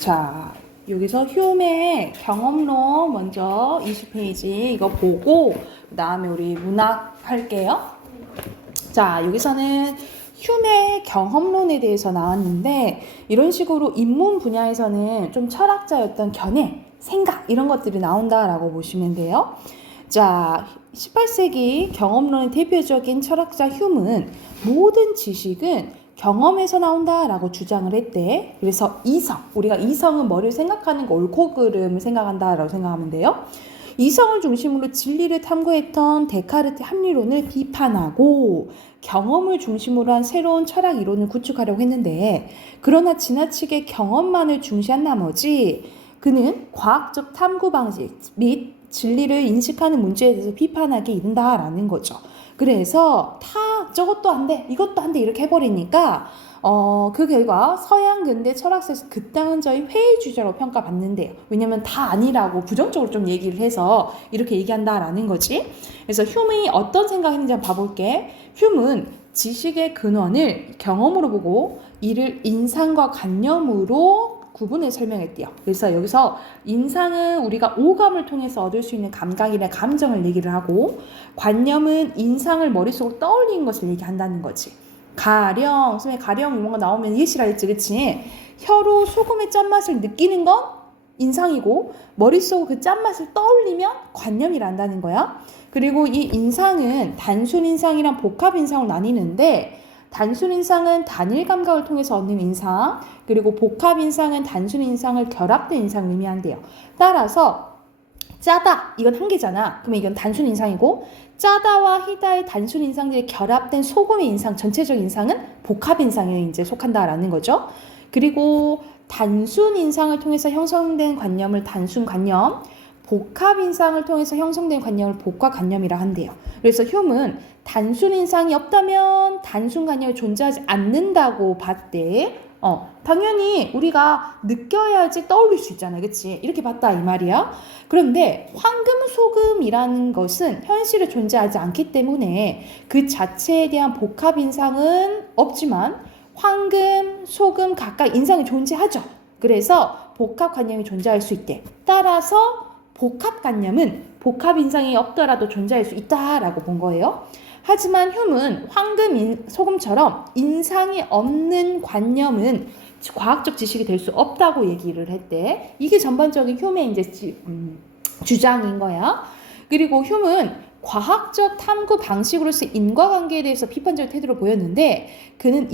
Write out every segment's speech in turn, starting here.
자, 여기서 휴메의 경험론 먼저 20페이지 이거 보고 그 다음에 우리 문학 할게요. 자, 여기서는 휴메의 경험론에 대해서 나왔는데 이런 식으로 인문 분야에서는 좀 철학자였던 견해, 생각 이런 것들이 나온다라고 보시면 돼요. 자, 18세기 경험론의 대표적인 철학자 휴는 모든 지식은 경험에서 나온다라고 주장을 했대. 그래서 이성, 우리가 이성은 머리를 생각하는 거 옳고 그름을 생각한다라고 생각하면 돼요. 이성을 중심으로 진리를 탐구했던 데카르트 합리론을 비판하고 경험을 중심으로 한 새로운 철학 이론을 구축하려고 했는데, 그러나 지나치게 경험만을 중시한 나머지 그는 과학적 탐구 방식 및 진리를 인식하는 문제에 대해서 비판하게 이른다라는 거죠. 그래서 다 저것도 안 돼, 이것도 안 돼 이렇게 해버리니까 그 결과 서양 근대 철학사에서 극단적인 회의주의자로 평가받는데요. 왜냐면 다 아니라고 부정적으로 좀 얘기를 해서 이렇게 얘기한다라는 거지. 그래서 휴메이 어떤 생각했는지 한번 봐볼게. 휴는 지식의 근원을 경험으로 보고 이를 인상과 관념으로 구분해 설명했대요. 그래서 여기서 인상은 우리가 오감을 통해서 얻을 수 있는 감각이나 감정을 얘기를 하고, 관념은 인상을 머릿속으로 떠올리는 것을 얘기한다는 거지. 가령, 선생님 가령 이런 거 나오면 예시라 했지, 그치? 혀로 소금의 짠맛을 느끼는 건 인상이고 머릿속으로 그 짠맛을 떠올리면 관념이란다는 거야. 그리고 이 인상은 단순 인상이랑 복합 인상을 나뉘는데, 단순 인상은 단일 감각을 통해서 얻는 인상, 그리고 복합 인상은 단순 인상을 결합된 인상을 의미한대요. 따라서 짜다, 이건 한 개잖아. 그러면 이건 단순 인상이고, 짜다와 희다의 단순 인상들이 결합된 소금의 인상, 전체적 인상은 복합 인상에 이제 속한다라는 거죠. 그리고 단순 인상을 통해서 형성된 관념을 단순 관념, 복합 인상을 통해서 형성된 관념을 복합 관념이라 한대요. 그래서 휴는 단순 인상이 없다면 단순 관념이 존재하지 않는다고 봤대. 당연히 우리가 느껴야지 떠올릴 수 있잖아, 그치? 이렇게 봤다 이 말이야. 그런데 황금 소금이라는 것은 현실에 존재하지 않기 때문에 그 자체에 대한 복합 인상은 없지만 황금, 소금 각각 인상이 존재하죠. 그래서 복합관념이 존재할 수 있대. 따라서 복합관념은 복합 인상이 없더라도 존재할 수 있다라고 본 거예요. 하지만 휴는 황금, 소금처럼 인상이 없는 관념은 과학적 지식이 될 수 없다고 얘기를 했대. 이게 전반적인 휴의 이제 주장인 거야. 그리고 휴는 과학적 탐구 방식으로서 인과관계에 대해서 비판적 태도를 보였는데, 그는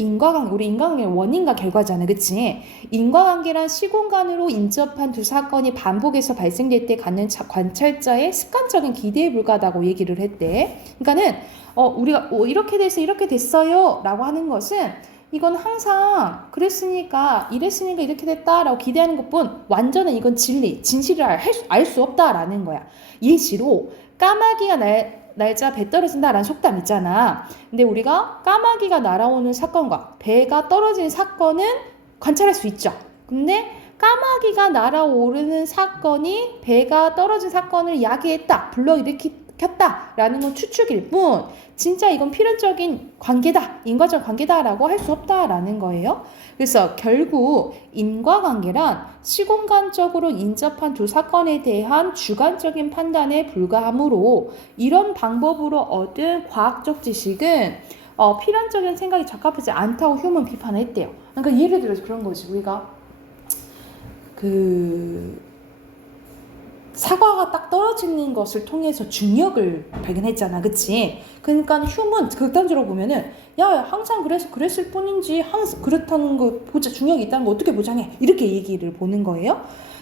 우리 인과관계는 원인과 결과잖아, 그치? 인과관계란 시공간으로 인접한 두 사건이 반복해서 발생될 때 갖는 관찰자의 습관적인 기대에 불과하다고 얘기를 했대. 그러니까는 우리가 이렇게 돼서 이렇게 됐어요 라고 하는 것은 이건 항상 그랬으니까 이랬으니까 이렇게 됐다라고 기대하는 것뿐, 완전한 이건 진실을 알 수 없다라는 거야. 예시로 까마귀가 날짜 배 떨어진다라는 속담 있잖아. 근데 우리가 까마귀가 날아오는 사건과 배가 떨어지는 사건은 관찰할 수 있죠. 근데 까마귀가 날아오르는 사건이 배가 떨어진 사건을 야기했다, 불러일으켰다라는 건 추측일 뿐, 진짜 이건 필연적인 관계다, 인과적 관계다라고 할 수 없다라는 거예요. 그래서 결국 인과관계란 시공간적으로 인접한 두 사건에 대한 주관적인 판단에 불과하므로 이런 방법으로 얻은 과학적 지식은 필연적인 생각이 적합하지 않다고 휴는 비판했대요. 그러니까 예를 들어서 그런 거지. 우리가 사과가 딱 떨어지는 것을 통해서 중력을 발견했잖아, 그치? 그러니까 휴는 극단적으로 보면은 야, 항상 그랬을 뿐인지 항상 그렇다는 거 보자, 중력이 있다는 거 어떻게 보장해? 이렇게 얘기를 보는 거예요.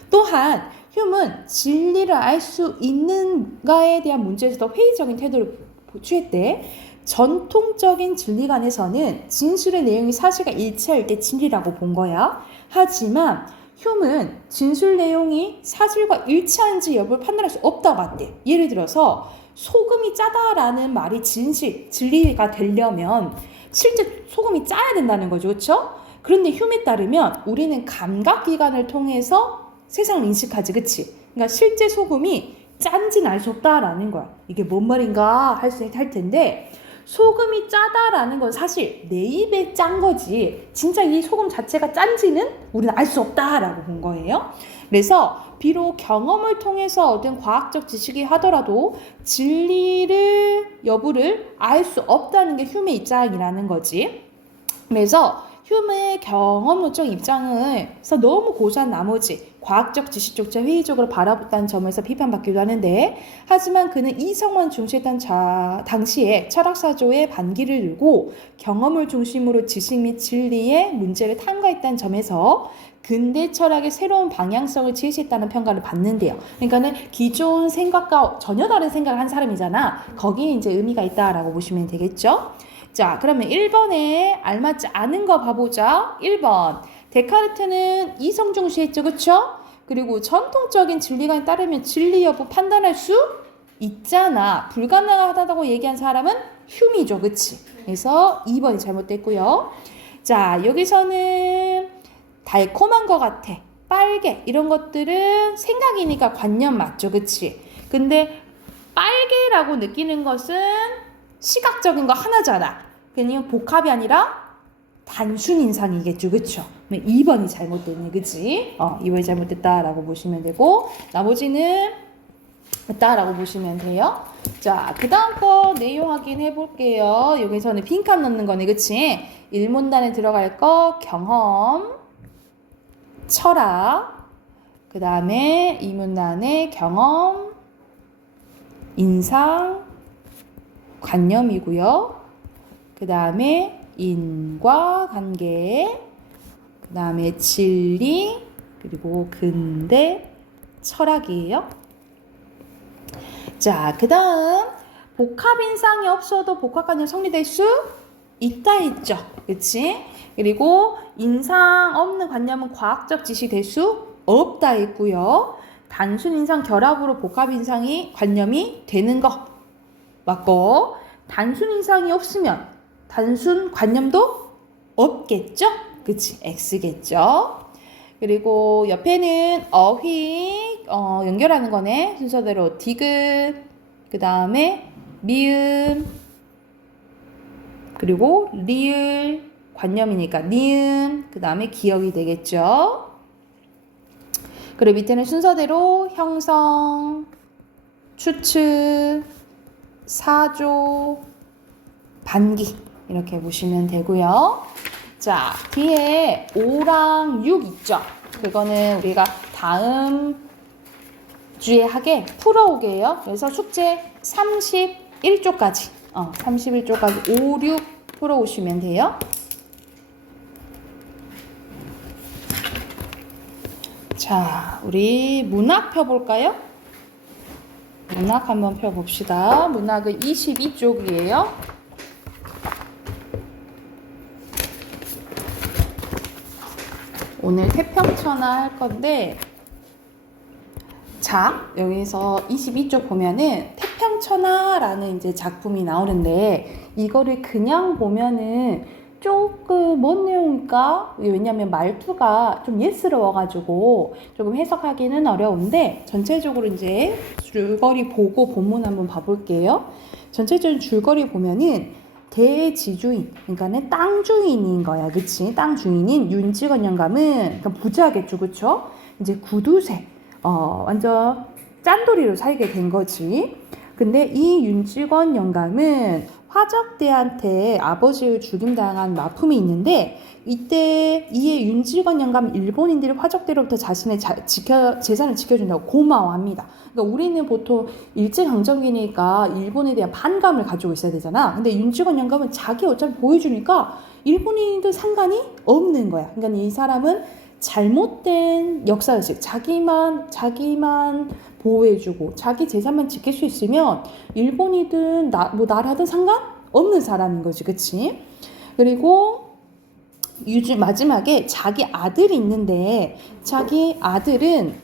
또한 휴는 진리를 알 수 있는가에 대한 문제에서 더 회의적인 태도를 취했대. 전통적인 진리관에서는 진술의 내용이 사실과 일치할 때 진리라고 본 거야. 하지만 휴는 진술 내용이 사실과 일치하는지 여부를 판단할 수 없다고 봤대. 예를 들어서 소금이 짜다라는 말이 진리가 되려면 실제 소금이 짜야 된다는 거죠, 그렇죠? 그런데 휴에 따르면 우리는 감각기관을 통해서 세상을 인식하지, 그치? 그러니까 실제 소금이 짠지는 알 수 없다라는 거야. 이게 뭔 말인가 할 텐데, 소금이 짜다라는 건 사실 내 입에 짠 거지 진짜 이 소금 자체가 짠지는 우리는 알 수 없다라고 본 거예요. 그래서 비록 경험을 통해서 얻은 과학적 지식이 하더라도 진리를 여부를 알 수 없다는 게 휴메의 입장이라는 거지. 그래서 휴메의 경험론적 입장에서 너무 고수한 나머지 과학적 지식조차 회의적으로 바라봤다는 점에서 비판받기도 하는데, 하지만 그는 이성만 중시했던 당시에 철학사조의 반기를 들고 경험을 중심으로 지식 및 진리의 문제를 탐구했다는 점에서 근대 철학의 새로운 방향성을 제시했다는 평가를 받는데요. 그러니까는 기존 생각과 전혀 다른 생각을 한 사람이잖아. 거기에 이제 의미가 있다라고 보시면 되겠죠. 자, 그러면 1번에 알맞지 않은 거 봐보자. 1번. 데카르트는 이성 중시했죠. 그쵸? 그리고 전통적인 진리관에 따르면 진리 여부 판단할 수 있잖아. 불가능하다고 얘기한 사람은 휴미죠. 그치? 그래서 2번이 잘못됐고요. 자, 여기서는 달콤한 것 같아, 빨개, 이런 것들은 생각이니까 관념 맞죠. 그치? 근데 빨개라고 느끼는 것은 시각적인 거 하나잖아. 그냥 복합이 아니라 단순 인상이겠죠. 그쵸? 2번이 잘못됐네. 그치? 2번이 잘못됐다라고 보시면 되고, 나머지는 맞다라고 보시면 돼요. 자, 그 다음 거 내용 확인해 볼게요. 여기서는 빈칸 넣는 거네. 그치? 1문단에 들어갈 거 경험, 철학, 그 다음에 2문단에 경험, 인상, 관념이고요. 그 다음에 인과관계, 그 다음에 진리, 그리고 근대 철학이에요. 자, 그 다음 복합인상이 없어도 복합관념 성립될 수 있다 했죠. 그치? 그리고 인상 없는 관념은 과학적 지식이 될 수 없다 했고요. 단순 인상 결합으로 복합인상이 관념이 되는 거 맞고, 단순 인상이 없으면 단순 관념도 없겠죠? 그치? X겠죠? 그리고 옆에는 어휘 연결하는 거네. 순서대로 디귿, 그 다음에 미음, 그리고 리을, 관념이니까 니은, 그 다음에 기억이 되겠죠. 그리고 밑에는 순서대로 형성, 추측, 사조, 반기 이렇게 보시면 되고요. 자, 뒤에 5랑 6 있죠. 그거는 우리가 다음 주에 하게 풀어오게 해요. 그래서 숙제 31쪽까지 31쪽까지 5, 6 풀어오시면 돼요. 자, 우리 문학 펴볼까요? 문학 한번 펴봅시다. 문학은 22쪽이에요. 오늘 태평천하 할 건데, 자, 여기서 22쪽 보면은 태평천하라는 이제 작품이 나오는데, 이거를 그냥 보면은 조금 뭔 내용일까? 왜냐면 말투가 좀 예스러워가지고 조금 해석하기는 어려운데, 전체적으로 이제 줄거리 보고 본문 한번 봐볼게요. 전체적인 줄거리 보면은 대지주인, 그러니까는 땅 주인인 거야, 그치? 땅 주인인 윤직원 영감은, 그러니까 부자겠죠, 그쵸? 이제 구두쇠, 완전 짠돌이로 살게 된 거지. 근데 이 윤직원 영감은 화적대한테 아버지를 죽임당한 아픔이 있는데, 이때 이에 윤직원 영감 일본인들이 화적대로부터 자신의 재산을 지켜준다고 고마워합니다. 그러니까 우리는 보통 일제강점기니까 일본에 대한 반감을 가지고 있어야 되잖아. 근데 윤직원 영감은 자기 어차피 보여주니까 일본인들 상관이 없는 거야. 그러니까 이 사람은 잘못된 역사의식, 자기만 보호해주고 자기 재산만 지킬 수 있으면 일본이든 나라든 상관없는 사람인 거지, 그치? 그리고 마지막에 자기 아들이 있는데, 자기 아들은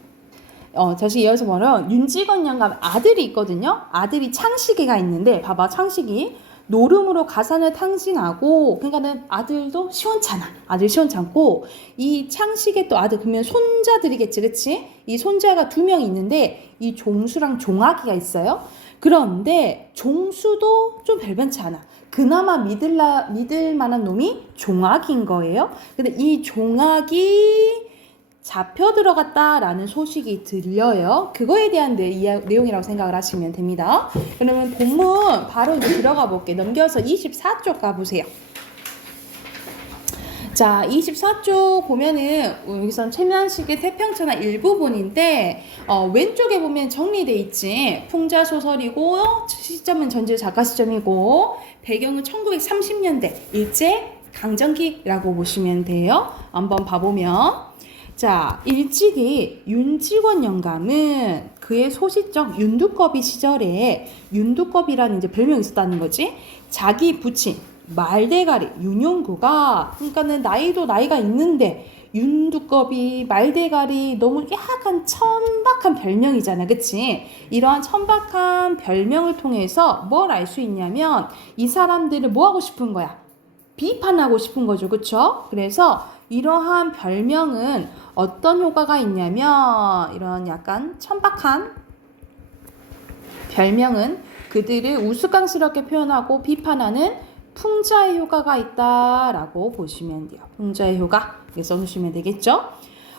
다시 이어서 말하면 윤직원 영감 아들이 있거든요. 아들이 창식이가 있는데, 봐봐, 창식이 노름으로 가산을 탕진하고, 그러니까는 아들도 시원찮아. 아들 시원찮고, 이 창식의 또 아들, 그러면 손자들이겠지, 그치? 이 손자가 2명 있는데, 이 종수랑 종아기가 있어요. 그런데 종수도 좀 별변치 않아. 그나마 믿을 만한 놈이 종악인 거예요. 근데 이 종악이 잡혀 들어갔다라는 소식이 들려요. 그거에 대한 내용이라고 생각을 하시면 됩니다. 그러면 본문 바로 이제 들어가 볼게요. 넘겨서 24쪽 가보세요. 자, 24쪽 보면은 여기선 최면식의 태평천하 일부분인데 왼쪽에 보면 정리돼 있지. 풍자 소설이고 시점은 전제 작가 시점이고 배경은 1930년대 일제 강점기라고 보시면 돼요. 한번 봐보면 자, 일찍이 윤직원 영감은 그의 소시적 윤두꺼비 시절에 윤두꺼비라는 이제 별명이 있었다는 거지. 자기 부친 말대가리 윤용구가 그러니까는 나이가 있는데 윤두꺼비 말대가리 너무 약간 천박한 별명이잖아, 그치? 이러한 천박한 별명을 통해서 뭘 알 수 있냐면 이 사람들을 뭐 하고 싶은 거야? 비판하고 싶은 거죠, 그쵸? 그래서 이러한 별명은 어떤 효과가 있냐면 이런 약간 천박한 별명은 그들을 우스꽝스럽게 표현하고 비판하는 풍자의 효과가 있다라고 보시면 돼요. 풍자의 효과 이렇게 써주시면 되겠죠.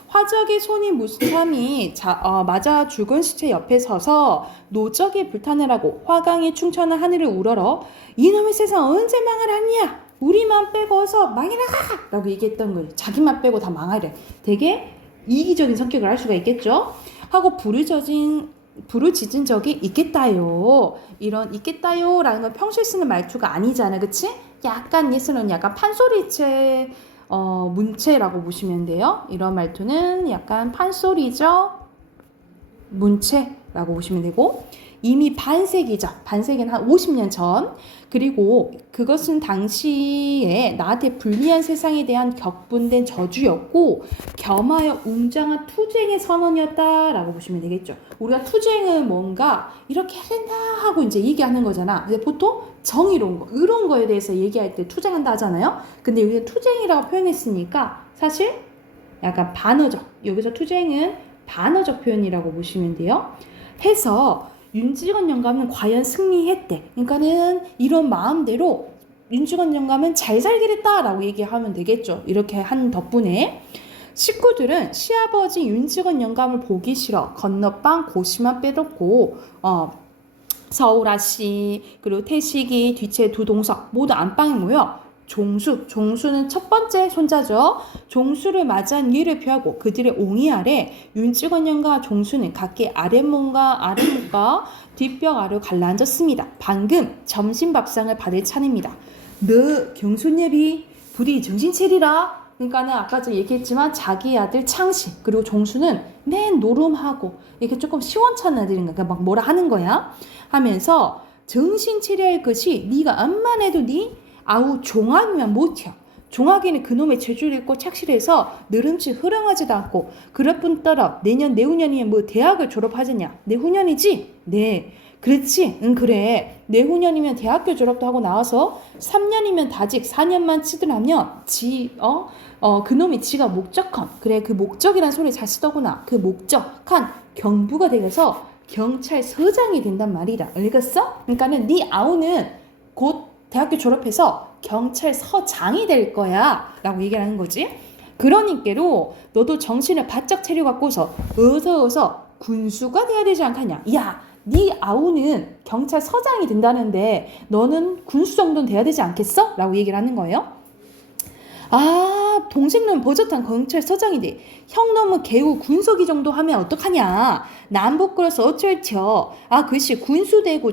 화적의 손이 무참히 맞아 죽은 시체 옆에 서서 노적이 불탄을 하고 화강이 충천한 하늘을 우러러 이놈의 세상 언제 망하라냐, 우리만 빼고 어서 망해라 라고 얘기했던 거예요. 자기만 빼고 다 망하래. 되게 이기적인 성격을 할 수가 있겠죠. 하고 부르짖은 적이 있겠다요. 이런 있겠다요 라는 건 평소에 쓰는 말투가 아니잖아, 그치? 약간 예스는 약간 판소리체 문체라고 보시면 돼요. 이런 말투는 약간 판소리죠, 문체라고 보시면 되고, 이미 반세기죠. 반세기는 한 50년 전. 그리고 그것은 당시에 나한테 불리한 세상에 대한 격분된 저주였고 겸하여 웅장한 투쟁의 선언이었다라고 보시면 되겠죠. 우리가 투쟁은 뭔가 이렇게 해야 된다 하고 이제 얘기하는 거잖아. 근데 보통 정의로운 거, 의로운 거에 대해서 얘기할 때 투쟁한다 하잖아요. 근데 여기서 투쟁이라고 표현했으니까 사실 약간 반어적, 여기서 투쟁은 반어적 표현이라고 보시면 돼요. 해서 윤직원 영감은 과연 승리했대. 그러니까는 이런 마음대로 윤직원 영감은 잘 살게 됐다라고 얘기하면 되겠죠. 이렇게 한 덕분에 식구들은 시아버지 윤직원 영감을 보기 싫어 건너방 고씨만 빼놓고 서울아 씨 그리고 태식이 뒤채 두 동석 모두 안방에 모여 종수는 첫 번째 손자죠. 종수를 맞이한 예를 표하고 그들의 옹의 아래 윤직원 영과 종수는 각기 아랫목과 뒷벽 아래로 갈라앉았습니다. 방금 점심밥상을 받을 차례입니다. 너 경손예비 부디 정신 차리라. 그러니까는 아까 저 얘기했지만 자기 아들 창식 그리고 종수는 맨 노름하고 이렇게 조금 시원찮은 애들인가 그러니까 막 뭐라 하는 거야 하면서 정신 차려야 할 것이 네가 암만 해도 아우 종학이면 못해. 종학이는 그놈의 재주를 읽고 착실해서 느름치 흐름하지도 않고 그럴 뿐더러 내후년이면 뭐 대학을 졸업하느냐. 내후년이지? 네. 그렇지? 응 그래. 내후년이면 대학교 졸업도 하고 나와서 3년이면 다직 4년만 치더라면 그놈이 지가 목적한 그래 그 목적이란 소리 잘 쓰더구나. 그 목적한 경부가 되어서 경찰서장이 된단 말이다. 알겠어? 그러니까는 네 아우는 곧 대학교 졸업해서 경찰서장이 될 거야 라고 얘기를 하는 거지. 그러니까로 너도 정신을 바짝 차려갖고서 어서 군수가 돼야 되지 않겠냐. 야, 네 아우는 경찰서장이 된다는데 너는 군수 정도는 돼야 되지 않겠어? 라고 얘기를 하는 거예요. 아, 동생놈은 버젓한 경찰서장인데 형놈은 개우 군석이 정도 하면 어떡하냐. 남 부끄러서 어쩔텨. 아, 글쎄 군수되고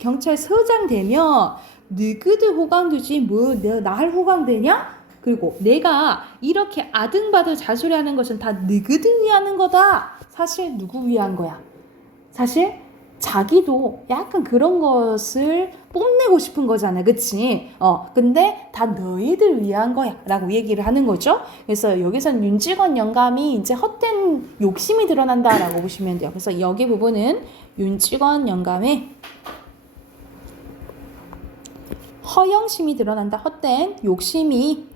경찰서장 되면 너희들 호강되지 뭐 나 할 호강되냐? 그리고 내가 이렇게 아등바등 자수리하는 것은 다 너희들 위하는 거다. 사실 누구 위한 거야? 사실 자기도 약간 그런 것을 뽐내고 싶은 거잖아, 그치? 근데 다 너희들 위한 거야 라고 얘기를 하는 거죠. 그래서 여기선 윤직원 영감이 이제 헛된 욕심이 드러난다라고 보시면 돼요. 그래서 여기 부분은 윤직원 영감의 허영심이 드러난다. 헛된 욕심이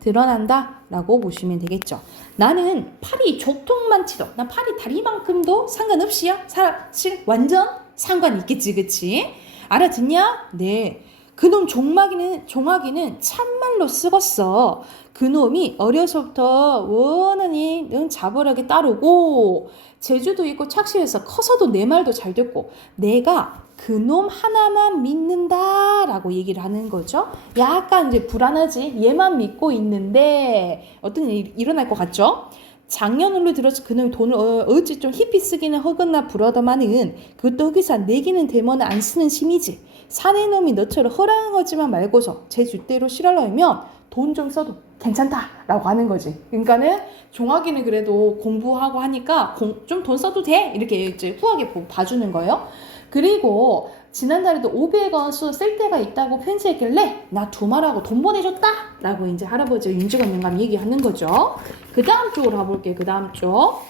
드러난다 라고 보시면 되겠죠. 나는 팔이 족통만 치도 난 팔이 다리만큼도 상관없이요. 사실 완전 상관이 있겠지, 그치? 알아듣냐? 네. 그놈 종아기는 참말로 쓰겄어. 그놈이 어려서부터 원하니 자벌하게 따르고 재주도 있고 착실해서 커서도 내 말도 잘 듣고 내가 그놈 하나만 믿는다라고 얘기를 하는 거죠. 약간 이제 불안하지. 얘만 믿고 있는데 어떤 일이 일어날 것 같죠? 작년으로 들어서 그놈이 돈을 어찌 좀 희피 쓰기는 허건나 불하더만은 그것도 흑이사 내기는 대머는 안 쓰는 심이지. 사내 놈이 너처럼 허랑하지만 말고서 제 줏대로 실하려면 돈 좀 써도 괜찮다라고 하는 거지. 그러니까는 종아기는 그래도 공부하고 하니까 좀 돈 써도 돼 이렇게 이제 후하게 봐주는 거예요. 그리고 지난달에도 500원 쓸 때가 있다고 편지했길래 나 두말하고 돈 보내줬다 라고 이제 할아버지 윤직원 영감 얘기하는 거죠. 그 다음 쪽으로 가볼게요. 그 다음 쪽.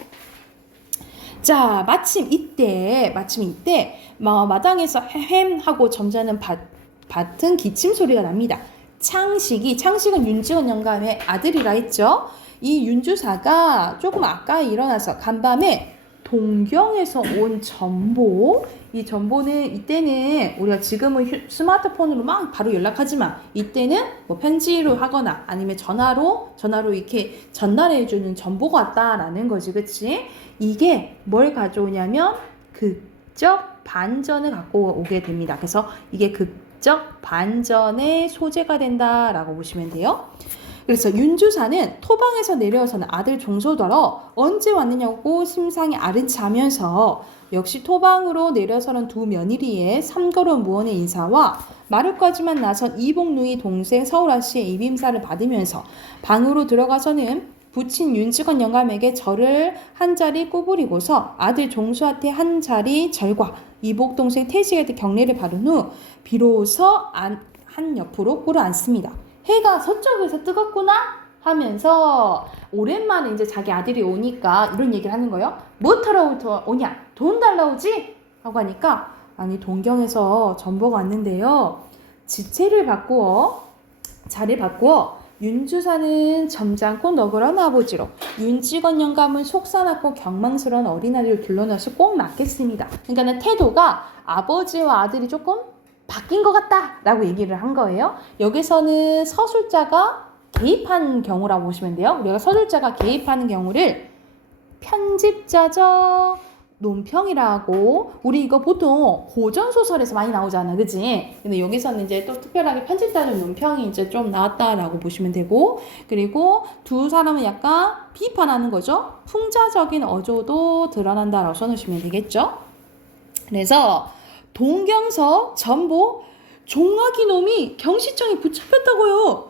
자, 마침 이때 마당에서 햄 하고 점잖은 밭은 기침 소리가 납니다. 창식은 윤직원 영감의 아들이라 했죠. 이 윤주사가 조금 아까 일어나서 간밤에 동경에서 온 전보, 이 전보는 이때는 우리가 지금은 스마트폰으로 막 바로 연락하지만 이때는 뭐 편지로 하거나 아니면 전화로 이렇게 전달해주는 전보가 왔다라는 거지, 그치? 이게 뭘 가져오냐면 극적 반전을 갖고 오게 됩니다. 그래서 이게 극적 반전의 소재가 된다라고 보시면 돼요. 그래서 윤주사는 토방에서 내려서는 아들 종소더러 언제 왔느냐고 심상이 아른차면서 역시 토방으로 내려서는 두 며느리의 삼걸음 무언의 인사와 마루까지만 나선 이복누이 동생 서울아씨의 입임사를 받으면서 방으로 들어가서는 부친 윤직원 영감에게 절을 한 자리 꾸부리고서 아들 종수한테 한 자리 절과 이복 동생 태식한테 경례를 바른 후 비로소 한 옆으로 꿇어 앉습니다. 해가 서쪽에서 뜨겁구나 하면서 오랜만에 이제 자기 아들이 오니까 이런 얘기를 하는 거예요. 뭐 타러 오냐? 돈 달라 오지? 하고 하니까 아니 동경에서 전보가 왔는데요. 지체를 바꾸어 자리를 바꾸어 윤주사는 점잖고 너그러운 아버지로 윤직원 영감은 속상하고 경망스러운 어린아이를 길러내서 꼭 낳겠습니다. 그러니까 태도가 아버지와 아들이 조금 바뀐 것 같다 라고 얘기를 한 거예요. 여기서는 서술자가 개입한 경우라고 보시면 돼요. 우리가 서술자가 개입하는 경우를 편집자적 논평이라고, 우리 이거 보통 고전소설에서 많이 나오잖아, 그치? 근데 여기서는 이제 또 특별하게 편집자적 논평이 이제 좀 나왔다라고 보시면 되고, 그리고 두 사람은 약간 비판하는 거죠. 풍자적인 어조도 드러난다라고 써놓으시면 되겠죠. 그래서 동경서 전보 종아기 놈이 경시청에 붙잡혔다고요.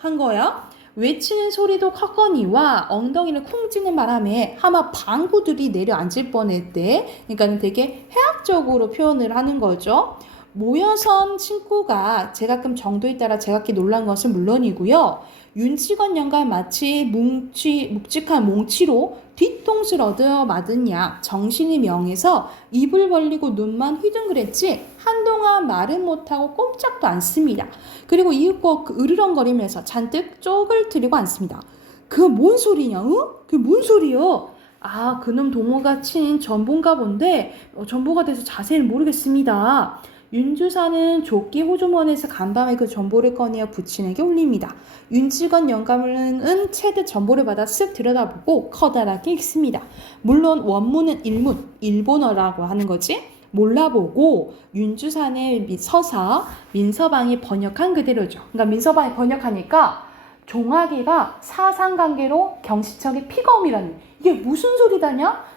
한 거야. 외치는 소리도 컸거니와 엉덩이를 쿵 찍는 바람에 아마 방구들이 내려앉을 뻔했대. 그러니까 되게 해학적으로 표현을 하는 거죠. 모여선 친구가 제가끔 정도에 따라 제각기 놀란 것은 물론이고요. 윤직원 영감 마치 묵직한 몽치로 뒤통수를 얻어 맞은 양 정신이 명해서 입을 벌리고 눈만 휘둥그랬지 한동안 말은 못하고 꼼짝도 않습니다. 그리고 이윽고 으르렁거리면서 잔뜩 쪽을 들이고 앉습니다. 그 뭔 소리냐? 그게 뭔 소리요? 아, 그놈 동호가 친 전보인가 본데 전보가 돼서 자세히는 모르겠습니다. 윤주사는 조끼 호주머니에서 간밤에 그 전보를 꺼내어 부친에게 올립니다. 윤직원 영감은 채듯 전보를 받아 쓱 들여다보고 커다랗게 읽습니다. 물론 원문은 일본어라고 하는 거지. 몰라보고 윤주산의 서사 민서방이 번역한 그대로죠. 그러니까 민서방이 번역하니까 종아기가 사상관계로 경시청의 피검이라는, 이게 무슨 소리다냐?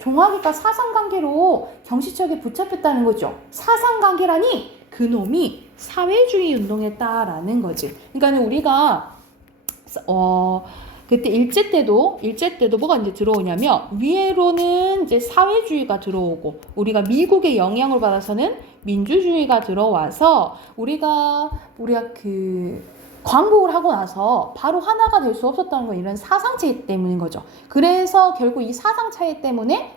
종아기가 사상관계로 경시청에 붙잡혔다는 거죠. 사상관계라니 그놈이 사회주의 운동했다라는 거지. 그러니까 우리가 그때 일제 때도 뭐가 이제 들어오냐면 위에로는 이제 사회주의가 들어오고 우리가 미국의 영향을 받아서는 민주주의가 들어와서 우리가 그 광복을 하고 나서 바로 하나가 될 수 없었다는 건 이런 사상 차이 때문인 거죠. 그래서 결국 이 사상 차이 때문에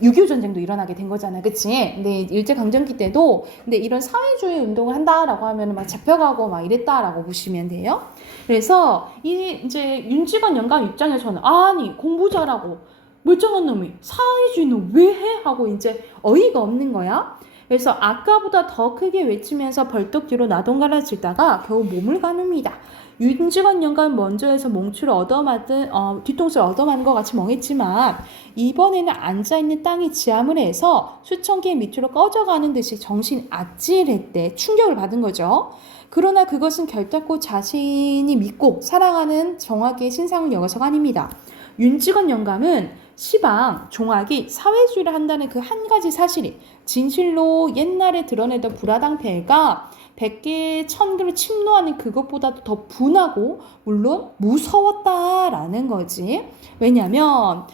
6.25 전쟁도 일어나게 된 거잖아요. 그치? 근데 일제강점기 때도 근데 이런 사회주의 운동을 한다라고 하면 막 잡혀가고 막 이랬다라고 보시면 돼요. 그래서 이제 윤직원 영감 입장에서는 아니 공부 잘하고 멀쩡한 놈이 사회주의는 왜 해? 하고 이제 어이가 없는 거야. 그래서 아까보다 더 크게 외치면서 벌떡 뒤로 나동가라 치다가 겨우 몸을 가눕니다. 윤직원 영감은 먼저 해서 몽추를 얻어맞은 뒤통수를 얻어맞는 것 같이 멍했지만 이번에는 앉아있는 땅이 지함을 해서 수천 개의 밑으로 꺼져가는 듯이 정신 아찔했대. 충격을 받은 거죠. 그러나 그것은 결단코 자신이 믿고 사랑하는 정학의 신상을 여겨서가 아닙니다. 윤직원 영감은 시방 종학이 사회주의를 한다는 그 한 가지 사실이 진실로 옛날에 드러내던 불화당패가 100개, 1000개를 침노하는 그것보다도 더 분하고 물론 무서웠다라는 거지. 왜냐면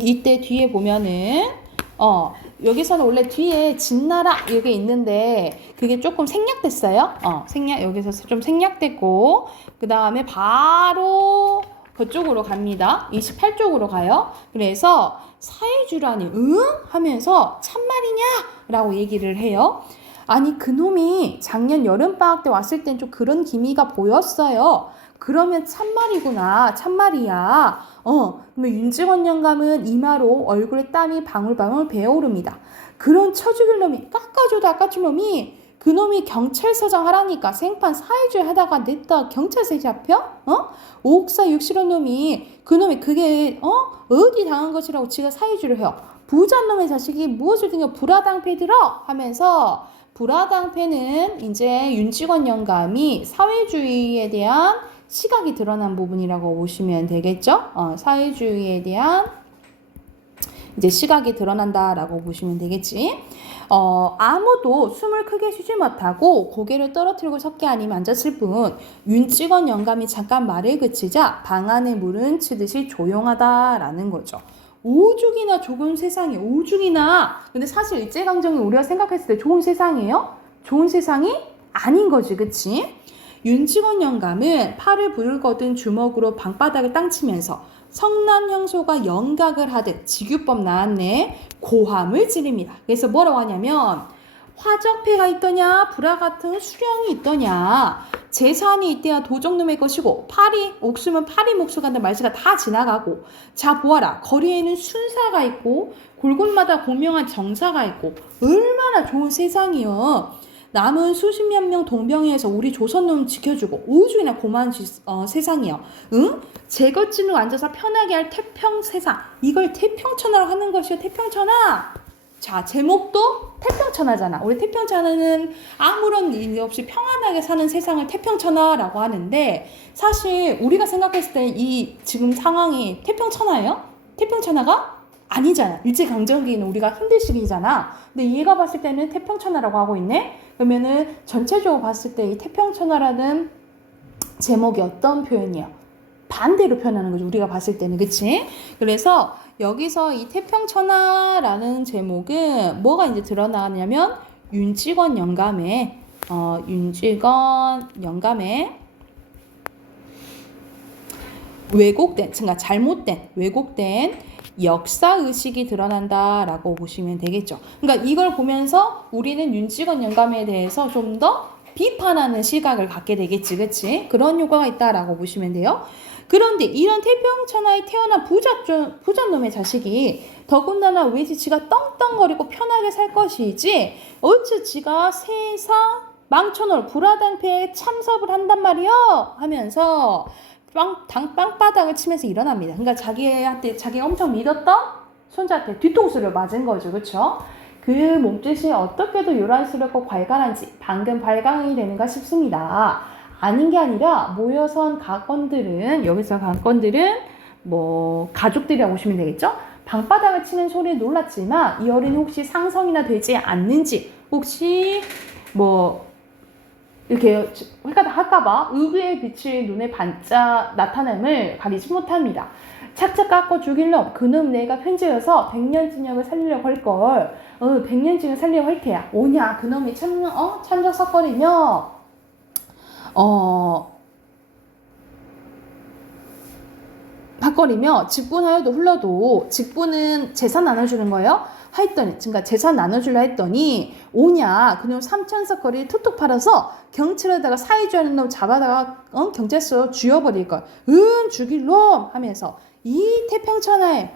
이때 뒤에 보면은 여기서는 원래 뒤에 진나라 이게 있는데 그게 조금 생략됐어요. 여기서 좀 생략됐고 그 다음에 바로 그쪽으로 갑니다. 28쪽으로 가요. 그래서 사회주라니 응? 하면서 참말이냐? 라고 얘기를 해요. 아니 그놈이 작년 여름방학 때 왔을 땐 좀 그런 기미가 보였어요. 그러면 참말이구나. 참말이야. 그러면 윤직원 영감은 이마로 얼굴에 땀이 방울방울 배어오릅니다. 그런 처죽일 놈이 깎아줘도 아까줄 놈이 그놈이 경찰서장 하라니까 생판 사회주의 하다가 냈다 경찰서에 잡혀? 옥사 육실한 놈이 그놈이 그게 어디 당한 것이라고 지가 사회주의를 해요. 부자 놈의 자식이 무엇을 등겨 불화당패 들어? 하면서 불화당패는 이제 윤직원 영감이 사회주의에 대한 시각이 드러난 부분이라고 보시면 되겠죠? 사회주의에 대한 이제 시각이 드러난다라고 보시면 되겠지. 아무도 숨을 크게 쉬지 못하고 고개를 떨어뜨리고 섰게 아니면 앉았을 뿐 윤직원 영감이 잠깐 말을 그치자 방 안의 물은 치듯이 조용하다라는 거죠. 오죽이나 좋은 세상이 오죽이나 근데 사실 일제강점기 우리가 생각했을 때 좋은 세상이에요? 좋은 세상이 아닌 거지, 그치? 윤직원 영감은 팔을 부르거든 주먹으로 방바닥을 땅치면서 성난 형소가 영각을 하듯 직유법 나왔네 고함을 지릅니다. 그래서 뭐라고 하냐면 화적패가 있더냐 불화 같은 수령이 있더냐 재산이 있대야 도적놈의 것이고 옥수면 파리 목수 간다는 말씨가 다 지나가고 자 보아라 거리에는 순사가 있고 골골마다 공명한 정사가 있고 얼마나 좋은 세상이요. 남은 수십몇 명 동병회에서 우리 조선놈 지켜주고 오죽이나 고마운 세상이요. 응? 제것진으로 앉아서 편하게 할 태평 세상. 이걸 태평천하라고 하는 것이요. 태평천하. 자, 제목도 태평천하잖아. 우리 태평천하는 아무런 일 없이 평안하게 사는 세상을 태평천하라고 하는데 사실 우리가 생각했을 때 이 지금 상황이 태평천하예요? 태평천하가 아니잖아. 일제강점기는 우리가 힘든 시기잖아. 근데 얘가 봤을 때는 태평천하라고 하고 있네? 그러면은 전체적으로 봤을 때 이 태평천하라는 제목이 어떤 표현이에요? 반대로 표현하는 거죠. 우리가 봤을 때는. 그치? 그래서 여기서 이 태평천하라는 제목은 뭐가 이제 드러나냐면 윤직원 영감의 왜곡된, 그러니까 잘못된, 왜곡된 역사의식이 드러난다라고 보시면 되겠죠. 그러니까 이걸 보면서 우리는 윤직원 영감에 대해서 좀 더 비판하는 시각을 갖게 되겠지, 그치? 그런 효과가 있다라고 보시면 돼요. 그런데 이런 태평천하에 태어난 부잣놈의 자식이 더군다나 왜지 지가 떵떵거리고 편하게 살 것이지 어찌 지가 세상 망쳐놓을 불화당패에 참석을 한단 말이요 하면서 빵바닥을 치면서 일어납니다. 그러니까 자기가 엄청 믿었던 손자한테 뒤통수를 맞은 거죠. 그렇죠? 그 몸짓이 어떻게도 요란스럽고 괄괄한지 방금 발광이 되는가 싶습니다. 아닌 게 아니라 모여선 여기서 가건들은 뭐 가족들이라고 보시면 되겠죠? 방바닥을 치는 소리에 놀랐지만 이 어린이 혹시 상성이나 되지 않는지 혹시 뭐 이렇게 할까봐 의구의 빛이 눈에 반짝 나타남을 가리지 못합니다. 착착 깎아 죽일 놈 그놈 내가 편지여서 100년징역을 살리려고 할걸 100년징역 살리려고 할 테야. 오냐 그놈이 참적석거리며 hak거리며 직분하여도 흘러도 직분은 재산 나눠주는 거예요. 그러니까 재산 나눠주려 했더니 오냐 그놈 3천석거리 툭툭 팔아서 경찰에다가 사회주의하는 놈 잡아다가 경찰서 쥐어버릴 걸 죽일 놈 하면서 이 태평천하에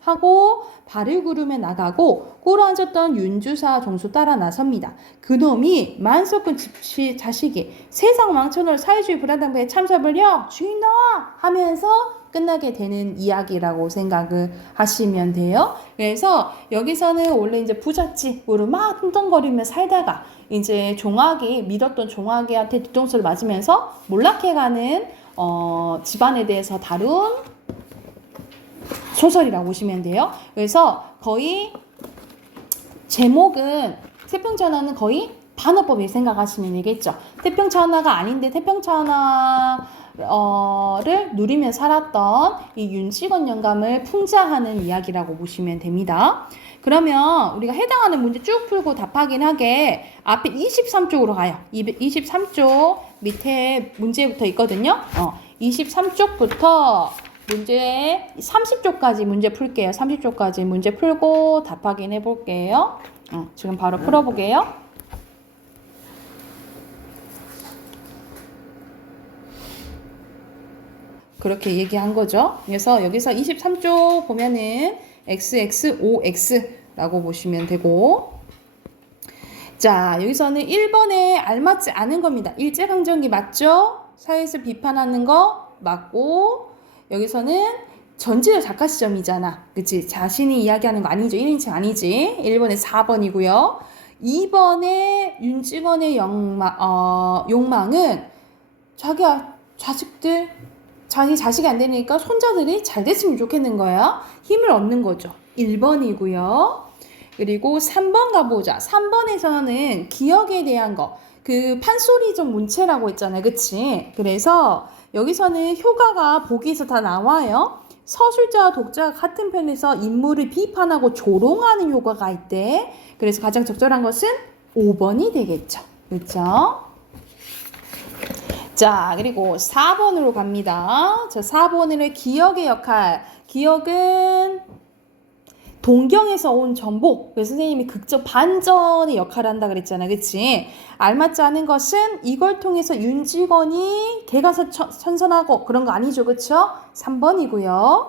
하고 발을 구르며 나가고 꿇어앉았던 윤주사 종수 따라 나섭니다. 그놈이 만석군 집시 자식이 세상 망쳐놓을 사회주의 불안당부에 참사불려 주인 나와 하면서 끝나게 되는 이야기라고 생각을 하시면 돼요. 그래서 여기서는 원래 이제 부잣집으로 막 뚱뚱거리며 살다가 이제 종아기 믿었던 종아기한테 뒤통수를 맞으면서 몰락해가는 집안에 대해서 다룬 소설이라고 보시면 돼요. 그래서 거의 제목은 태평천하는 거의 반어법이 생각하시면 되겠죠. 태평천하가 아닌데 태평천하를 누리며 살았던 이 윤직원 영감을 풍자하는 이야기라고 보시면 됩니다. 그러면 우리가 해당하는 문제 쭉 풀고 답하긴 하게 앞에 23쪽으로 가요. 23쪽 밑에 문제부터 있거든요. 23쪽부터 문제 30쪽까지 문제 풀게요. 30쪽까지 문제 풀고 답 확인해 볼게요. 지금 바로 풀어보게요. 그렇게 얘기한 거죠. 그래서 여기서 23쪽 보면은 XXOX라고 보시면 되고, 자 여기서는 1번에 알맞지 않은 겁니다. 일제강점기 맞죠? 사회에서 비판하는 거 맞고, 여기서는 전지적 작가 시점이잖아. 그치? 자신이 이야기하는 거 아니죠. 1인칭 아니지. 1번에 4번이고요. 2번에 윤직원의 욕망은 자기 자식이 안 되니까 손자들이 잘 됐으면 좋겠는 거야. 힘을 얻는 거죠. 1번이고요. 그리고 3번 가보자. 3번에서는 기억에 대한 거. 그 판소리적 문체라고 했잖아요. 그치? 그래서 여기서는 효과가 보기에서 다 나와요. 서술자와 독자가 같은 편에서 인물을 비판하고 조롱하는 효과가 있대. 그래서 가장 적절한 것은 5번이 되겠죠. 그렇죠? 자, 그리고 4번으로 갑니다. 자, 4번으로 기억의 역할. 기억은 동경에서 온 정보. 그래서 선생님이 극적 반전의 역할을 한다 그랬잖아. 그치? 알맞지 않은 것은 이걸 통해서 윤직원이 개가 선선하고 그런 거 아니죠. 그쵸? 3번이고요.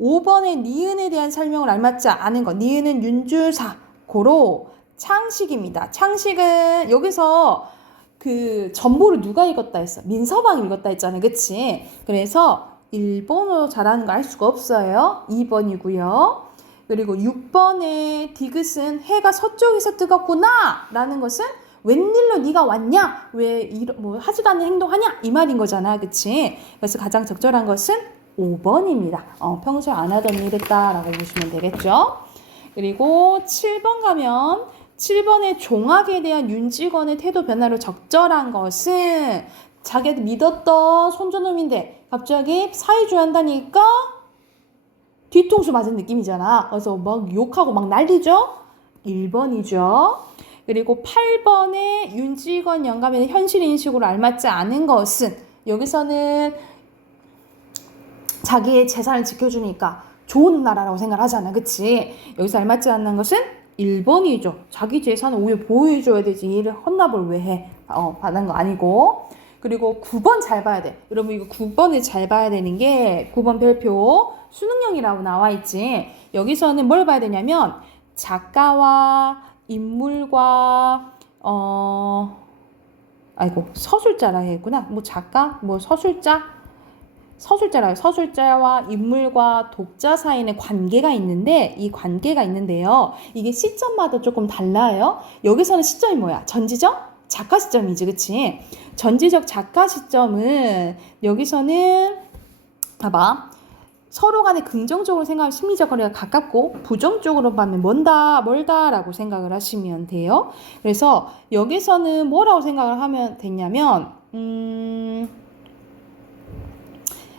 5번의 니은에 대한 설명을 알맞지 않은 것. 니은은 윤주사. 고로 창식입니다. 창식은 여기서 그 전보를 누가 읽었다 했어? 민서방이 읽었다 했잖아. 그치? 그래서 일본어 잘하는 거 알 수가 없어요. 2번이고요. 그리고 6번의 디귿은 해가 서쪽에서 뜨겁구나 라는 것은 웬일로 네가 왔냐? 왜 뭐 하지도 않는 행동하냐? 이 말인 거잖아. 그치? 그래서 가장 적절한 것은 5번입니다. 평소에 안 하던 일 했다라고 보시면 되겠죠. 그리고 7번 가면 7번의 종학에 대한 윤직원의 태도 변화로 적절한 것은 자기가 믿었던 손주놈인데 갑자기 사회주의 한다니까 뒤통수 맞은 느낌이잖아. 그래서 막 욕하고 막 난리죠. 1번이죠. 그리고 8번의 윤직원 영감의 현실인식으로 알맞지 않은 것은 여기서는 자기의 재산을 지켜주니까 좋은 나라라고 생각하잖아. 그치? 여기서 알맞지 않는 것은 1번이죠. 자기 재산을 오히려 보호해줘야 되지. 얘를 헌납을 왜 해? 받은 거 아니고. 그리고 9번 잘 봐야 돼. 여러분 이거 9번을 잘 봐야 되는 게 9번 별표 수능형이라고 나와 있지. 여기서는 뭘 봐야 되냐면 작가와 인물과 서술자라 했구나. 뭐 작가, 뭐 서술자와 인물과 독자 사이에 관계가 있는데 이 관계가 있는데요. 이게 시점마다 조금 달라요. 여기서는 시점이 뭐야? 전지적 작가 시점이지, 그치? 전지적 작가 시점은 여기서는 봐봐. 서로 간에 긍정적으로 생각하면 심리적 거리가 가깝고 부정적으로 보면 멀다라고 생각을 하시면 돼요. 그래서 여기서는 뭐라고 생각을 하면 되냐면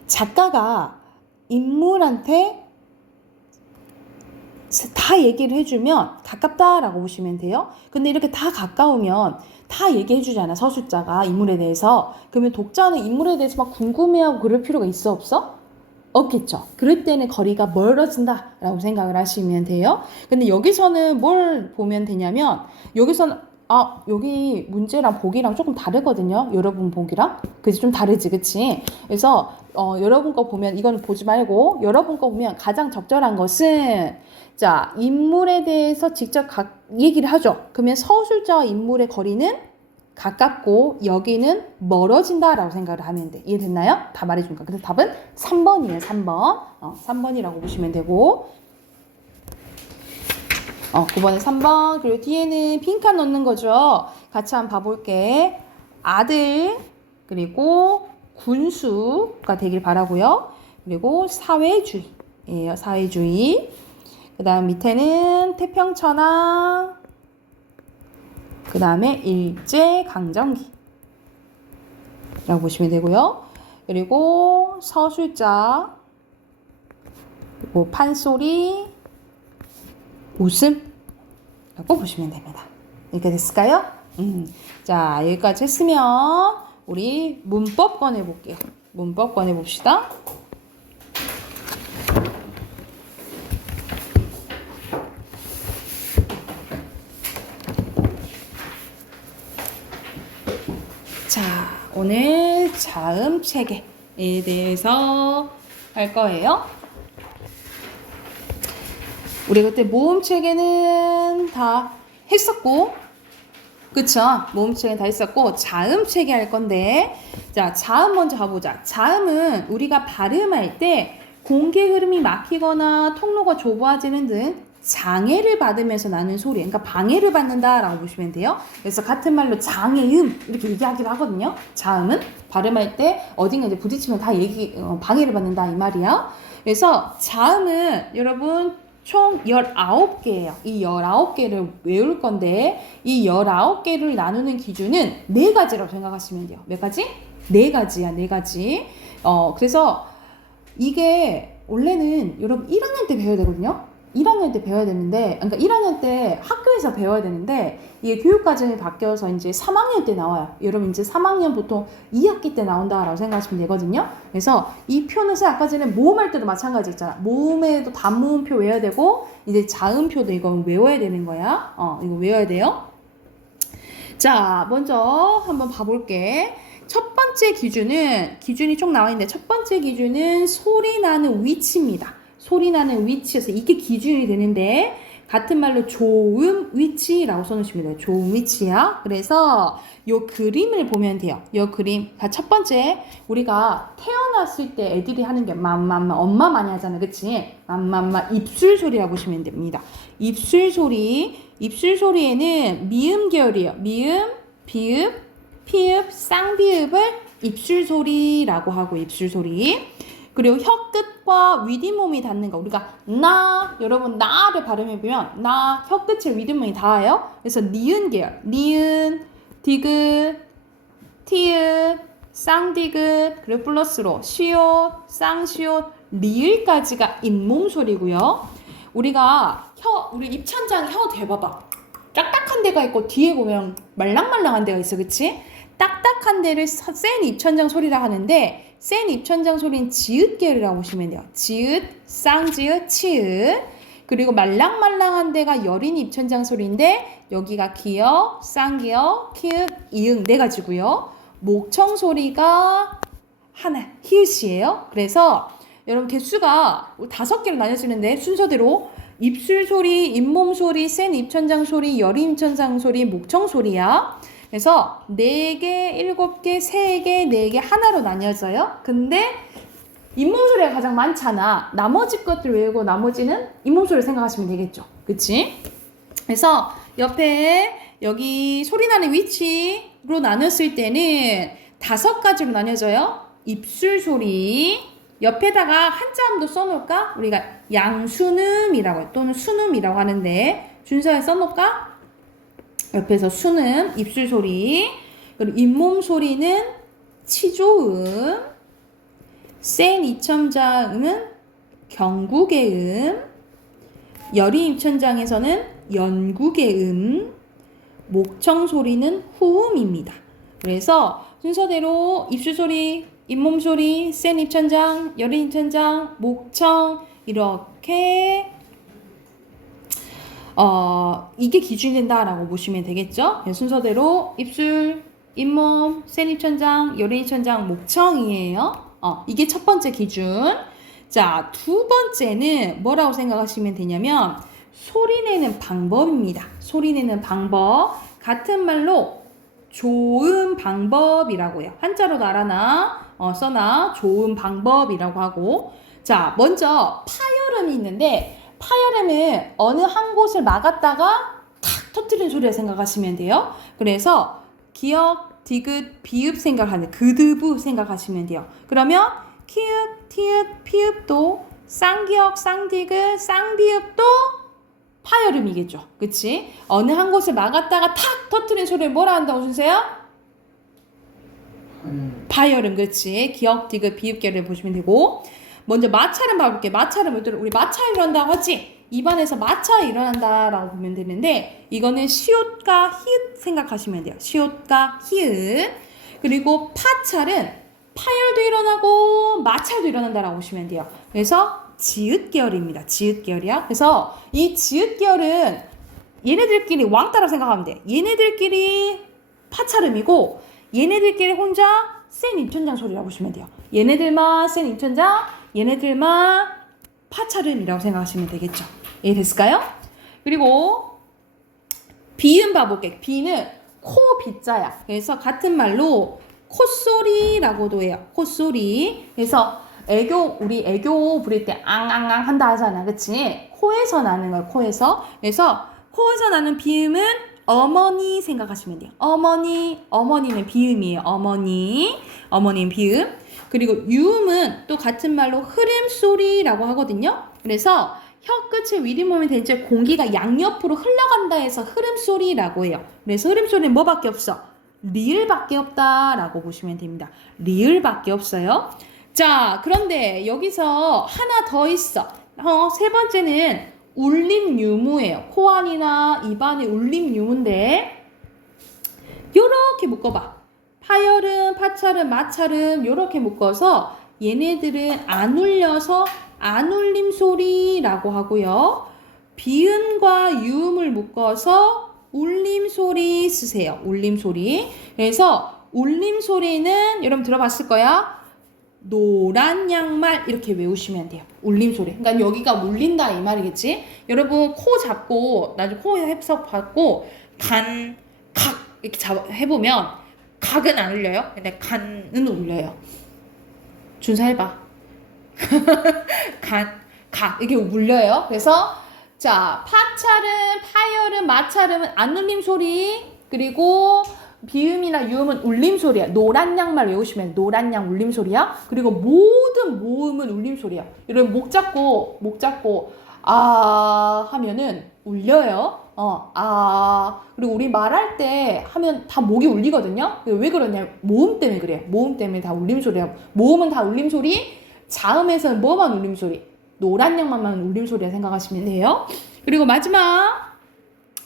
작가가 인물한테 다 얘기를 해주면 가깝다라고 보시면 돼요. 근데 이렇게 다 가까우면 다 얘기해주잖아, 서술자가 인물에 대해서. 그러면 독자는 인물에 대해서 막 궁금해하고 그럴 필요가 있어, 없어? 없겠죠. 그럴 때는 거리가 멀어진다라고 생각을 하시면 돼요. 근데 여기서는 뭘 보면 되냐면 여기서는 여기 문제랑 보기랑 조금 다르거든요. 여러분 보기랑. 그치? 좀 다르지, 그치? 그래서, 여러분 거 보면, 이거는 보지 말고, 여러분 거 보면 가장 적절한 것은, 자, 인물에 대해서 직접 얘기를 하죠. 그러면 서술자와 인물의 거리는 가깝고, 여기는 멀어진다라고 생각을 하면 돼. 이해됐나요? 다 말해주니까. 그래서 답은 3번이에요, 3번. 3번이라고 보시면 되고, 9번에 3번. 그리고 뒤에는 빈칸 넣는 거죠. 같이 한번 봐볼게. 아들, 그리고 군수가 되길 바라고요. 그리고 사회주의예요. 사회주의. 그 다음 밑에는 태평천하. 그 다음에 일제강점기 라고 보시면 되고요. 그리고 서술자, 그리고 판소리, 웃음라고 보시면 됩니다. 이렇게 됐을까요? 자, 여기까지 했으면 우리 문법 꺼내볼게요. 문법 꺼내봅시다. 자, 오늘 자음 체계에 대해서 할 거예요. 우리 그때 모음 체계는 다 했었고, 그쵸? 모음 체계는 다 했었고, 자음 체계 할 건데, 자, 자음 먼저 가보자. 자음은 우리가 발음할 때 공개 흐름이 막히거나 통로가 좁아지는 등 장애를 받으면서 나는 소리, 그러니까 방해를 받는다라고 보시면 돼요. 그래서 같은 말로 장애음 이렇게 얘기하기도 하거든요. 자음은 발음할 때 어딘가 이제 부딪히면 다 방해를 받는다 이 말이야. 그래서 자음은 여러분 총 19개예요. 이 19개를 외울 건데 이 19개를 나누는 기준은 4가지라고 생각하시면 돼요. 몇 가지? 4가지야, 4가지. 그래서 이게 원래는 여러분 1학년 때 배워야 되거든요. 1학년 때 배워야 되는데, 그러니까 1학년 때 학교에서 배워야 되는데, 이게 교육과정이 바뀌어서 이제 3학년 때 나와요. 여러분 이제 3학년 보통 2학기 때 나온다라고 생각하시면 되거든요. 그래서 이 표는 아까 전에 모음할 때도 마찬가지 있잖아. 모음에도 단모음표 외워야 되고, 이제 자음표도 이거 외워야 되는 거야. 이거 외워야 돼요. 자, 먼저 한번 봐볼게. 첫 번째 기준이 쭉 나와 있는데, 첫 번째 기준은 소리 나는 위치입니다. 소리 나는 위치에서 이게 기준이 되는데 같은 말로 조음 위치라고 써놓으시면 돼요. 조음 위치야. 그래서 요 그림을 보면 돼요. 요 그림. 첫 번째 우리가 태어났을 때 애들이 하는 게 맘맘마 엄마 많이 하잖아. 그치? 맘맘마 입술 소리라고 보시면 됩니다. 입술 소리에는 미음 계열이에요. 미음, 비읍, 피읍, 쌍비읍을 입술 소리라고 하고 입술 소리. 그리고 혀 끝과 윗잇몸이 닿는 거. 우리가 여러분 나를 발음해보면 혀 끝에 윗잇몸이 닿아요. 그래서 니은 계열. 니은, 디귿, 티읕, 쌍디귿, 그리고 플러스로 시옷, 쌍시옷, 리을까지가 잇몸 소리고요. 우리가 우리 입천장 혀 대봐봐. 딱딱한 데가 있고 뒤에 보면 말랑말랑한 데가 있어. 그치? 딱딱한 데를 센 입천장 소리라 하는데 센 입천장 소리는 지읒 계열이라고 보시면 돼요. 지읒, 쌍지읒, 치읒. 그리고 말랑말랑한 데가 여린 입천장 소리인데 여기가 기역, 쌍기역, 키읔, 이응 4가지고요. 목청 소리가 하나, 히읗이에요. 그래서 여러분 개수가 5개로 나뉘어지는데 순서대로 입술 소리, 잇몸 소리, 센 입천장 소리, 여린 입천장 소리, 목청 소리야. 그래서 4개, 7개, 3개, 4개 하나로 나뉘어져요. 근데 잇몸 소리가 가장 많잖아. 나머지 것들 외우고 나머지는 잇몸 소리를 생각하시면 되겠죠. 그치? 그래서 옆에 여기 소리 나는 위치로 나눴을 때는 5가지로 나뉘어져요. 입술 소리. 옆에다가 한자음도 써놓을까? 우리가 양순음이라고 해요. 또는 순음이라고 하는데 준서에 써놓을까? 옆에서 순음, 입술 소리, 그리고 잇몸 소리는 치조음, 센 입천장음은 경국의 음, 여린 입천장에서는 연국의 음, 목청 소리는 후음입니다. 그래서 순서대로 입술 소리, 잇몸 소리, 센 입천장, 여린 입천장, 목청 이렇게 이게 기준이 된다라고 보시면 되겠죠. 순서대로 입술, 잇몸, 센 입천장, 여린 입천장, 목청이에요. 이게 첫 번째 기준. 자, 두 번째는 뭐라고 생각하시면 되냐면 소리내는 방법입니다. 소리내는 방법. 같은 말로 좋은 방법이라고요. 한자로도 알아나 써나 좋은 방법이라고 하고. 자, 먼저 파열음이 있는데 파열음은 어느 한 곳을 막았다가 탁 터뜨리는 소리라 생각하시면 돼요. 그래서 기역, 디귿, 비읍 생각하는 그드브 생각하시면 돼요. 그러면 키읔, 티읕, 피읍도 쌍기역, 쌍디귿, 쌍비읍도 파열음이겠죠. 그치? 어느 한 곳을 막았다가 탁 터뜨리는 소리를 뭐라 한다고 주세요? 파열음. 그치? 기역, 디귿, 비읍계를 보시면 되고. 먼저 마찰음 봐볼게요. 마찰음, 우리 마차 일어난다고 하지? 입안에서 마차 일어난다라고 보면 되는데 이거는 시옷과 히읗 생각하시면 돼요. 시옷과 히읗. 그리고 파찰은 파열도 일어나고 마찰도 일어난다라고 보시면 돼요. 그래서 지읒 계열입니다. 지읒 계열이야. 그래서 이 지읒 계열은 얘네들끼리 왕따라고 생각하면 돼. 얘네들끼리 파찰음이고 얘네들끼리 혼자 센 입천장 소리라고 보시면 돼요. 얘네들만 센 입천장, 얘네들만 파찰음이라고 생각하시면 되겠죠. 이해됐을까요? 그리고 비음 봐볼게요. 비는 코 비자야. 그래서 같은 말로 콧소리라고도 해요. 콧소리. 그래서 우리 애교 부릴 때 앙앙앙 한다 하잖아. 그치? 코에서 나는 거예요. 코에서. 그래서 코에서 나는 비음은 어머니 생각하시면 돼요. 어머니는 비음이에요. 어머니는 비음. 그리고 유음은 또 같은 말로 흐름소리라고 하거든요. 그래서 혀 끝에 윗잇몸이 된 채 공기가 양옆으로 흘러간다 해서 흐름소리라고 해요. 그래서 흐름소리는 뭐밖에 없어? 리을밖에 없다라고 보시면 됩니다. 리을밖에 없어요. 자, 그런데 여기서 하나 더 있어. 세 번째는 울림 유무예요. 코 안이나 입 안에 울림 유무인데 요렇게 묶어봐. 파열음, 파찰음, 마찰음 요렇게 묶어서 얘네들은 안 울려서 안 울림 소리라고 하고요. 비음과 유음을 묶어서 울림 소리 쓰세요. 울림 소리. 그래서 울림 소리는 여러분 들어봤을 거야. 노란 양말 이렇게 외우시면 돼요. 울림 소리. 그러니까 여기가 울린다 이 말이겠지. 여러분 코 잡고 나중에 코 해석 받고 간, 각 이렇게 해보면 각은 안 울려요. 근데 간은 울려요. 준사 해봐. 간, 각 이렇게 울려요. 그래서 자 파찰음, 파열음, 마찰음은 안 울림 소리. 그리고 비음이나 유음은 울림 소리야. 노란 양말 외우시면 노란 양 울림 소리야. 그리고 모든 모음은 울림 소리야. 여러분 목 잡고 아 하면은 울려요. 그리고 우리 말할 때 하면 다 목이 울리거든요. 왜 그러냐? 모음 때문에 그래요. 모음 때문에 다 울림 소리야. 모음은 다 울림 소리. 자음에서는 뭐만 울림 소리? 노란 양말만 울림 소리라 생각하시면 돼요. 그리고 마지막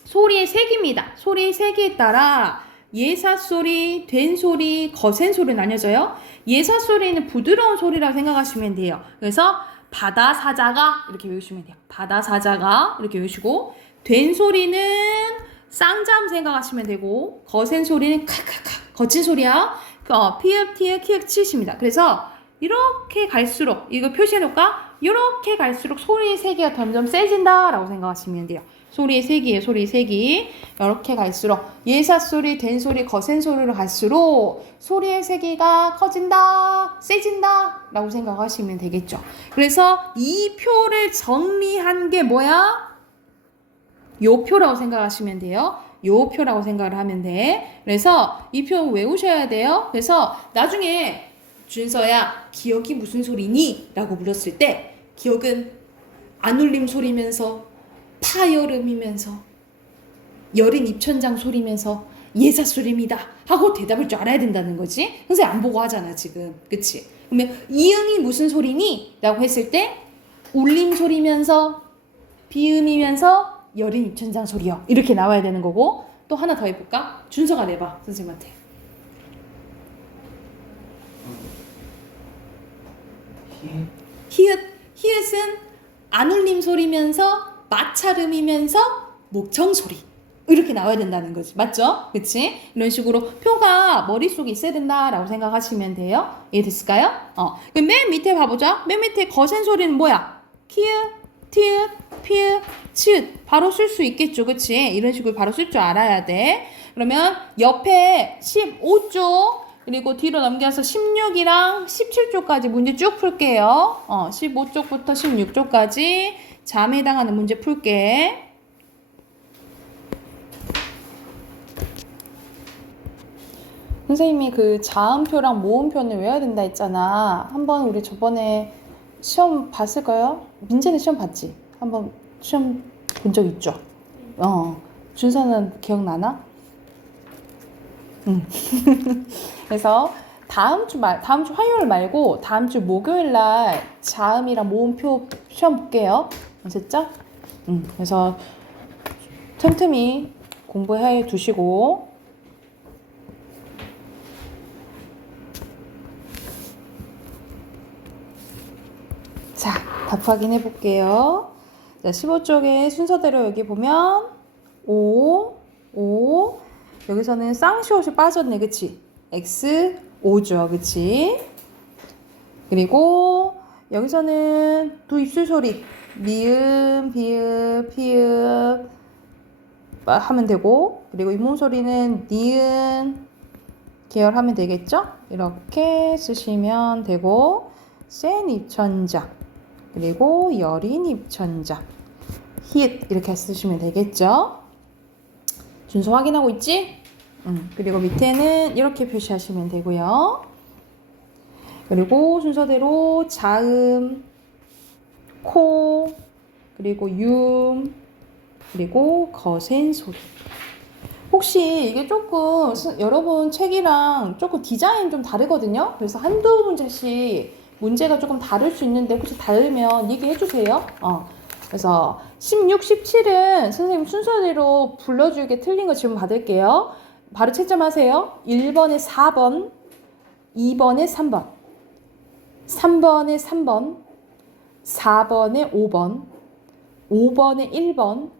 소리의 색입니다. 소리의 색에 따라 예사소리, 된소리, 거센소리 나뉘어져요. 예사소리는 부드러운 소리라고 생각하시면 돼요. 그래서 바다사자가 이렇게 외우시면 돼요. 바다사자가 이렇게 외우시고 된소리는 쌍잠 생각하시면 되고 거센소리는 칵칵칵 거친 소리야. 피읍, 티읕, 키읔 치십니다. 그래서 이렇게 갈수록 이거 표시해놓을까? 이렇게 갈수록 소리의 세기가 점점 세진다라고 생각하시면 돼요. 소리의 세기예요. 소리의 세기. 이렇게 갈수록 예사소리, 된소리, 거센소리로 갈수록 소리의 세기가 커진다, 세진다 라고 생각하시면 되겠죠. 그래서 이 표를 정리한 게 뭐야? 요 표라고 생각하시면 돼요. 요 표라고 생각을 하면 돼. 그래서 이 표 외우셔야 돼요. 그래서 나중에 준서야 기억이 무슨 소리니? 라고 물었을 때 기억은 안 울림 소리면서 파열음이면서 여린 입천장 소리면서 예사소리입니다 하고 대답할 줄 알아야 된다는 거지. 선생님 안 보고 하잖아 지금. 그치? 그러면 이응이 무슨 소리니? 라고 했을 때 울림 소리면서 비음이면서 여린 입천장 소리요. 이렇게 나와야 되는 거고. 또 하나 더 해볼까? 준서가 내봐 선생님한테. 히읗은 안 울림 소리면서 마찰음이면서 목청 소리. 이렇게 나와야 된다는 거지. 맞죠? 그치? 이런 식으로 표가 머릿속에 있어야 된다라고 생각하시면 돼요. 이해됐을까요? 그럼 맨 밑에 봐보자. 맨 밑에 거센 소리는 뭐야? 키읔, 티읕, 피읕, 치읓. 바로 쓸 수 있겠죠. 그치? 이런 식으로 바로 쓸 줄 알아야 돼. 그러면 옆에 15쪽 그리고 뒤로 넘겨서 16이랑 17쪽까지 문제 쭉 풀게요. 15쪽부터 16쪽까지 잠에 해당하는 문제 풀게. 선생님이 그 자음표랑 모음표는 외워야 된다 했잖아. 한번 우리 저번에 시험 봤을까요? 민재는 시험 봤지? 한번 시험 본 적 있죠? 준서는 기억나나? 응. 그래서 다음 주 화요일 말고 다음 주 목요일 날 자음이랑 모음표 시험 볼게요. 아셨죠? 그래서 틈틈이 공부해 두시고. 자, 답 확인해 볼게요. 자, 15쪽의 순서대로 여기 보면 5, 여기서는 쌍시옷이 빠졌네. 그치? X, 5죠. 그치? 그리고 여기서는 두 입술 소리 미음, 비읍, 피읍 하면 되고, 그리고 잇몸 소리는 니은 계열하면 되겠죠? 이렇게 쓰시면 되고, 센 입천자 그리고 여린 입천자 히읗 이렇게 쓰시면 되겠죠? 준서 확인하고 있지? 그리고 밑에는 이렇게 표시하시면 되고요. 그리고 순서대로 자음, 코, 그리고 윰, 그리고 거센 소리. 혹시 이게 조금 여러분 책이랑 조금 디자인 좀 다르거든요. 그래서 한두 문제씩 문제가 조금 다를 수 있는데 혹시 다르면 얘기해 주세요. 그래서 16, 17은 선생님 순서대로 불러주게 틀린 거 질문 받을게요. 바로 채점하세요. 1번에 4번, 2번에 3번, 3번에 3번, 4번에 5번, 5번에 1번,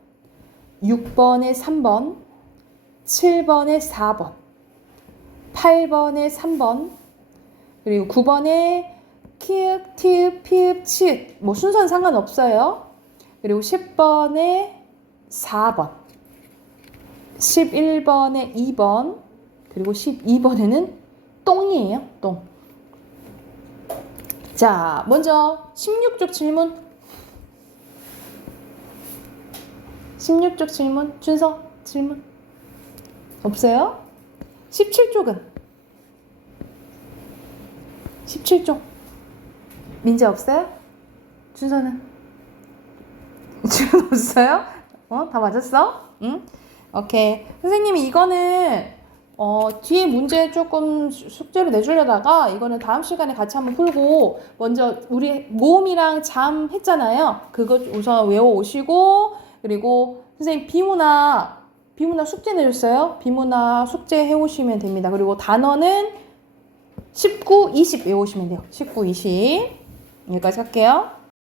6번에 3번, 7번에 4번, 8번에 3번, 그리고 9번에 키읔, 티읕, 피읕, 치읓. 뭐 순서는 상관없어요. 그리고 10번에 4번, 11번에 2번, 그리고 12번에는 똥이에요. 똥. 자, 먼저 16쪽 질문. 16쪽 질문. 준서 질문. 없어요? 17쪽은? 17쪽. 민재 없어요? 준서는? 준서 없어요? 다 맞았어? 응? 오케이. 선생님이 이거는 뒤에 문제 조금 숙제로 내주려다가 이거는 다음 시간에 같이 한번 풀고 먼저 우리 모음이랑 잠 했잖아요. 그거 우선 외워오시고 그리고 선생님 비문화 숙제 내줬어요. 비문화 숙제 해오시면 됩니다. 그리고 단어는 19, 20 외우시면 돼요. 19, 20 여기까지 할게요.